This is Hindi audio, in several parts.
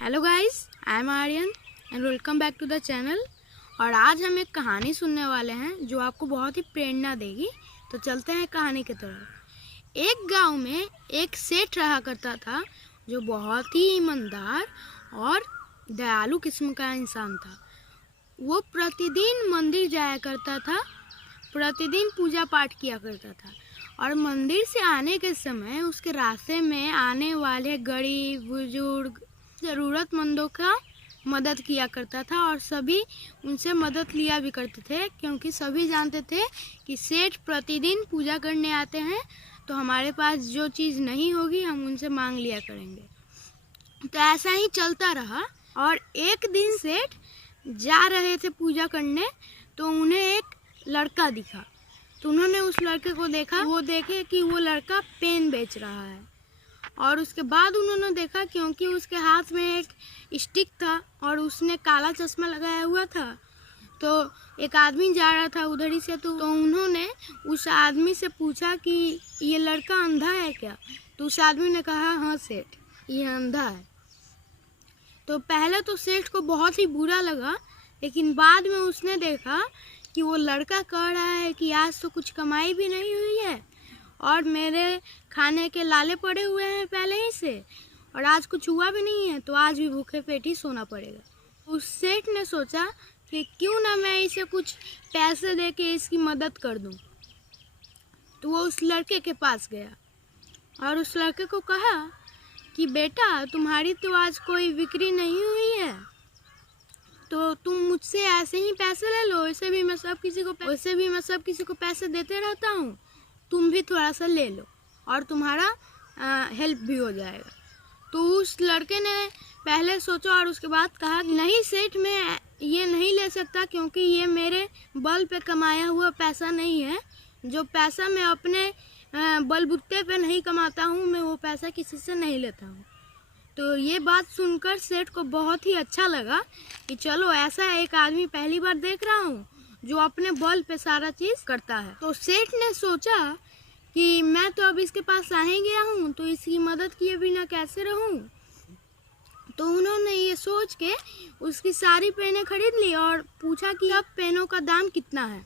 Hello guys, I am Aryan and welcome back to the channel. और आज हम एक कहानी सुनने वाले हैं जो आपको बहुत ही प्रेरणा देगी। तो चलते हैं कहानी की तरफ। एक गांव में एक सेठ रहा करता था जो बहुत ही ईमानदार और दयालु किस्म का इंसान था। वो प्रतिदिन मंदिर जाया करता था, प्रतिदिन पूजा पाठ किया करता था और मंदिर से आने के समय उसके रास्ते में आने वाले गरीब बुजुर्ग ज़रूरतमंदों का मदद किया करता था और सभी उनसे मदद लिया भी करते थे, क्योंकि सभी जानते थे कि सेठ प्रतिदिन पूजा करने आते हैं तो हमारे पास जो चीज़ नहीं होगी हम उनसे मांग लिया करेंगे। तो ऐसा ही चलता रहा और एक दिन सेठ जा रहे थे पूजा करने तो उन्हें एक लड़का दिखा। तो उन्होंने उस लड़के को देखा, वो देखे कि वो लड़का पेन बेच रहा है। और उसके बाद उन्होंने देखा क्योंकि उसके हाथ में एक स्टिक था और उसने काला चश्मा लगाया हुआ था, तो एक आदमी जा रहा था उधर ही से। तो उन्होंने उस आदमी से पूछा कि ये लड़का अंधा है क्या? तो उस आदमी ने कहा, हाँ सेठ, ये अंधा है। तो पहले तो सेठ को बहुत ही बुरा लगा, लेकिन बाद में उसने देखा कि वो लड़का कह रहा है कि आज तो कुछ कमाई भी नहीं हुई है और मेरे खाने के लाले पड़े हुए हैं पहले ही से, और आज कुछ हुआ भी नहीं है, तो आज भी भूखे पेट ही सोना पड़ेगा। उस सेठ ने सोचा कि क्यों ना मैं इसे कुछ पैसे दे के इसकी मदद कर दूं। तो वो उस लड़के के पास गया और उस लड़के को कहा कि बेटा, तुम्हारी तो आज कोई बिक्री नहीं हुई है, तो तुम मुझसे ऐसे ही पैसे ले लो। वैसे भी मैं सब किसी को पैसे देते रहता हूँ, तुम भी थोड़ा सा ले लो और तुम्हारा हेल्प भी हो जाएगा। तो उस लड़के ने पहले सोचा और उसके बाद कहा, नहीं सेठ, मैं ये नहीं ले सकता क्योंकि ये मेरे बल पे कमाया हुआ पैसा नहीं है। जो पैसा मैं अपने बलबूते पे नहीं कमाता हूँ, मैं वो पैसा किसी से नहीं लेता हूँ। तो ये बात सुनकर सेठ को बहुत ही अच्छा लगा कि चलो, ऐसा एक आदमी पहली बार देख रहा हूँ जो अपने बल पे सारा चीज़ करता है। तो सेठ ने सोचा कि मैं तो अब इसके पास आ ही गया हूँ, तो इसकी मदद किए बिना कैसे रहूँ। तो उन्होंने ये सोच के उसकी सारी पेनें खरीद ली और पूछा कि अब पेनों का दाम कितना है।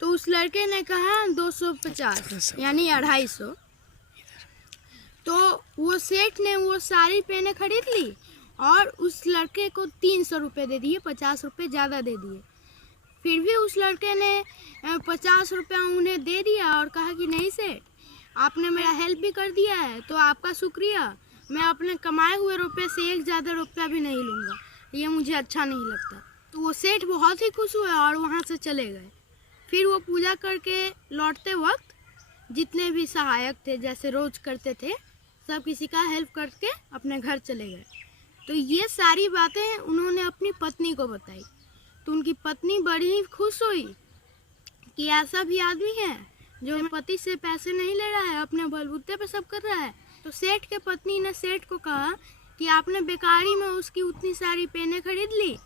तो उस लड़के ने कहा 250 यानी 250। तो वो सेठ ने वो सारी पेनें खरीद ली और उस लड़के को 300 रुपये दे दिए, 50 रुपये ज़्यादा दे दिए। फिर भी उस लड़के ने 50 रुपया उन्हें दे दिया और कहा कि नहीं सेठ, आपने मेरा हेल्प भी कर दिया है तो आपका शुक्रिया। मैं अपने कमाए हुए रुपये से एक ज़्यादा रुपया भी नहीं लूँगा, ये मुझे अच्छा नहीं लगता। तो वो सेठ बहुत ही खुश हुए और वहाँ से चले गए। फिर वो पूजा करके लौटते वक्त जितने भी सहायक थे, जैसे रोज़ करते थे, सब किसी का हेल्प करके अपने घर चले गए। तो ये सारी बातें उन्होंने अपनी पत्नी को बताई। तो उनकी पत्नी बड़ी ही खुश हुई कि ऐसा भी आदमी है जो पति से पैसे नहीं ले रहा है, अपने बलबूते पे सब कर रहा है। तो सेठ के पत्नी ने सेठ को कहा कि आपने बेकारी में उसकी उतनी सारी पेनें खरीद ली,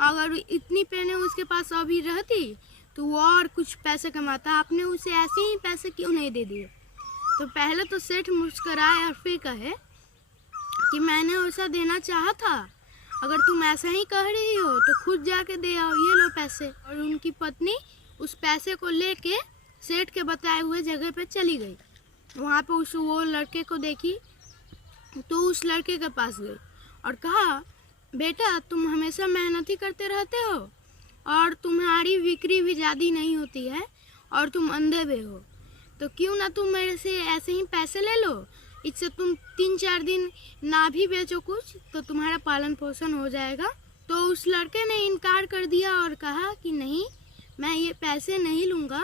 अगर इतनी पेनें उसके पास अभी रहती तो वो और कुछ पैसे कमाता, आपने उसे ऐसे ही पैसे क्यों नहीं दे दिए। तो पहले तो सेठ मुस्कुराए और फिर कहे कि मैंने वैसा देना चाहा था, अगर तुम ऐसा ही कह रही हो तो खुद जाके दे आओ, ये लो पैसे। और उनकी पत्नी उस पैसे को लेके सेठ के बताए हुए जगह पे चली गई। वहाँ पे वो लड़के को देखी तो उस लड़के के पास गई और कहा, बेटा, तुम हमेशा मेहनत ही करते रहते हो और तुम्हारी बिक्री भी ज़्यादा नहीं होती है और तुम अंधे भी हो, तो क्यों ना तुम मेरे से ऐसे ही पैसे ले लो। इससे तुम 3-4 दिन ना भी बेचो कुछ तो तुम्हारा पालन पोषण हो जाएगा। तो उस लड़के ने इनकार कर दिया और कहा कि नहीं, मैं ये पैसे नहीं लूँगा,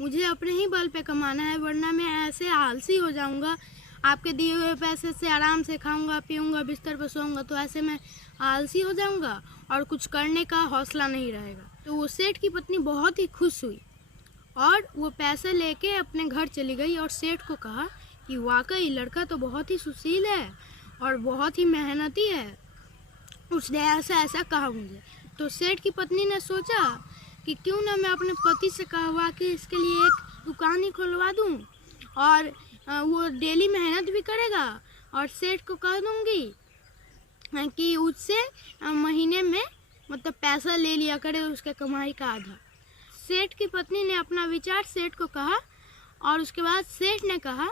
मुझे अपने ही बल पे कमाना है, वरना मैं ऐसे आलसी हो जाऊँगा। आपके दिए हुए पैसे से आराम से खाऊँगा पीऊँगा बिस्तर पर सोऊँगा, तो ऐसे मैं आलसी हो जाऊँगा और कुछ करने का हौसला नहीं रहेगा। तो वो सेठ की पत्नी बहुत ही खुश हुई और वो पैसे लेके अपने घर चली गई और सेठ को कहा कि वाकई लड़का तो बहुत ही सुशील है और बहुत ही मेहनती है, उसने ऐसा कहा मुझे। तो सेठ की पत्नी ने सोचा कि क्यों ना मैं अपने पति से कहवा के इसके लिए एक दुकान ही खुलवा दूं और वो डेली मेहनत भी करेगा और सेठ को कह दूंगी कि उससे महीने में मतलब पैसा ले लिया करे उसके कमाई का आधा। सेठ की पत्नी ने अपना विचार सेठ को कहा और उसके बाद सेठ ने कहा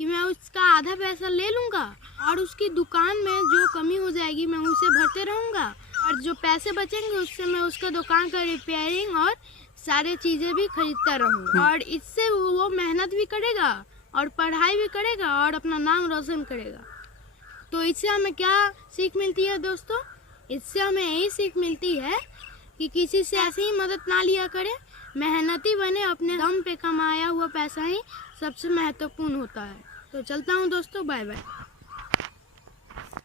कि मैं उसका आधा पैसा ले लूँगा और उसकी दुकान में जो कमी हो जाएगी मैं उसे भरते रहूँगा और जो पैसे बचेंगे उससे मैं उसका दुकान का रिपेयरिंग और सारे चीज़ें भी खरीदता रहूँगा और इससे वो मेहनत भी करेगा और पढ़ाई भी करेगा और अपना नाम रोशन करेगा। तो इससे हमें क्या सीख मिलती है दोस्तों? इससे हमें यही सीख मिलती है कि किसी से ऐसे ही मदद ना लिया करें, मेहनती बने, अपने दम पे कमाया हुआ पैसा ही सबसे महत्वपूर्ण होता है। तो चलता हूँ दोस्तों, बाय बाय।